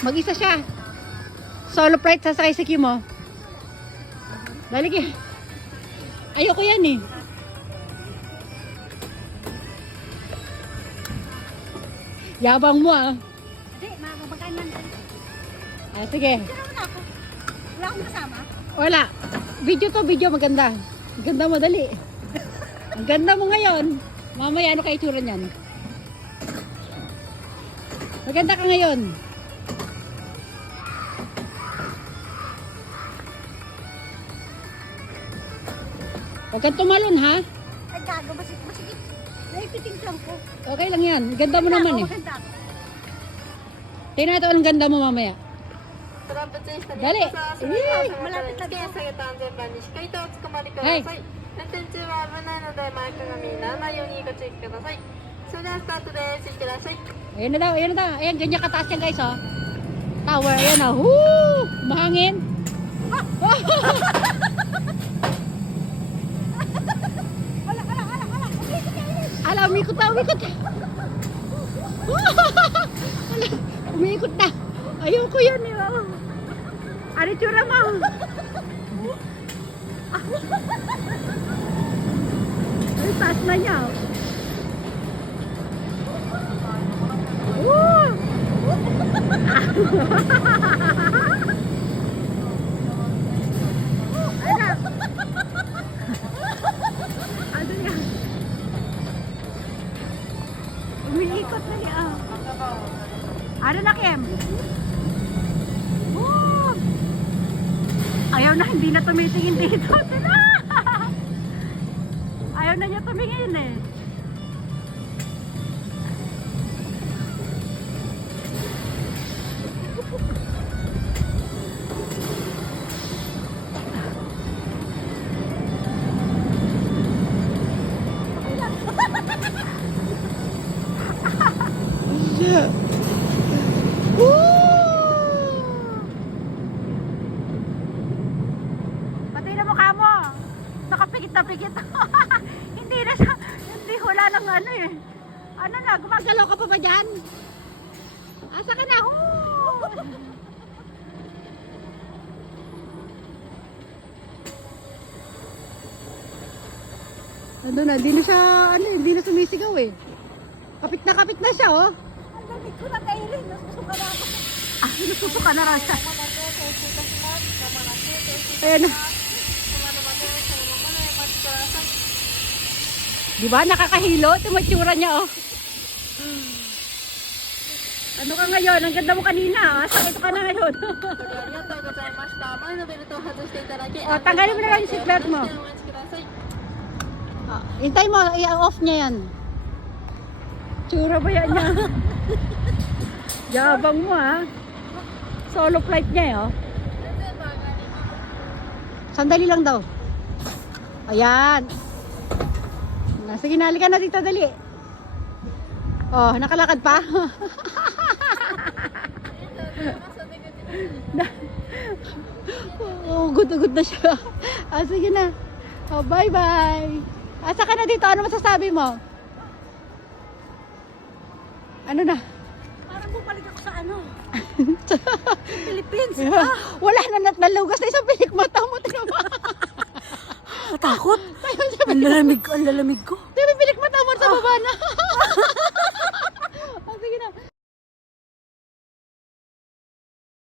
Mag-isa siya. Solo flight sasakay sa Kimo. Dali ki. Ayoko yan eh. Yabang mo ah. Hindi, mababagay man. Ah, sige. Sino na ako? Wala akong kasama. Wala. Video to, video maganda. Ganda mo, dali. Ang ganda mo ngayon. Mamaya ano kay itsura niyan? Maganda ka ngayon. Huwag kang tumalon ha. Ay, gago, masikip. Naipiting lang ko. Okay lang yan. Ganda mo naman eh. Maganda ako. Tingnan natin ang ganda mo mamaya. Dali. Malapit na dito. しっかりとおつかまりくだはいさい。運転中は危ないのでマイクが見えないようにご注意ください。それではスタートです。いってらっしゃい。 Ayan na daw, ayan na daw. Ayan, ganyan kataas yan guys oh. Tower, ayan na. Woo! Mahangin. Ala, umikot na, umikot na. Ala, umikot na. Ayoko yan eh. Oh. Ano tsura mo? Ay, taas na niya. Woo! Ano yan? Umiikot na niya. Ano na, Kim? Woo! Ayaw na, hindi na tumitingin dito. Tila! Ayaw na niya tumingin eh. Pati na mukha mo. Nakapikit na pikit. Hindi na siya. Hindi wala nang ano eh. Ano na, gumagalaw ka pa ba dyan? Asa ka na? Ano na, hindi na siya, ano, hindi na sumisigaw eh. Kapit na siya oh. Ang lamig ko na kailin. Nasusuka na ako. Ah, sinususuka na raw siya. Ayan na. Diba, nakakahilo? Tumitsura niya oh. Ano ka ngayon? Ang ganda mo kanina ah. Sakit ka na ngayon. ありがとうございました。前のベルトを外していただき、 Oh, tanggalin mo na lang yung seatbelt mo. お待ちください。 Ah, hintay mo, i-off niya yan. Tsura ba yan niya? Yabang mo ha. Solo flight niya eh oh. Sandali lang daw. Ayan. Sige na, halika na dito, dali. Oh, nakalakad pa. Oh, good na siya. Ah, sige na. Oh, bye-bye. Asa ka na dito? Ano masasabi mo? Ano na? Parang bumalik ako sa ano. Philippines. Wala na nalugas na isang pilik mata mo. Matakot. Ang lalamig ko. Diba pilik mata mo sa baba na?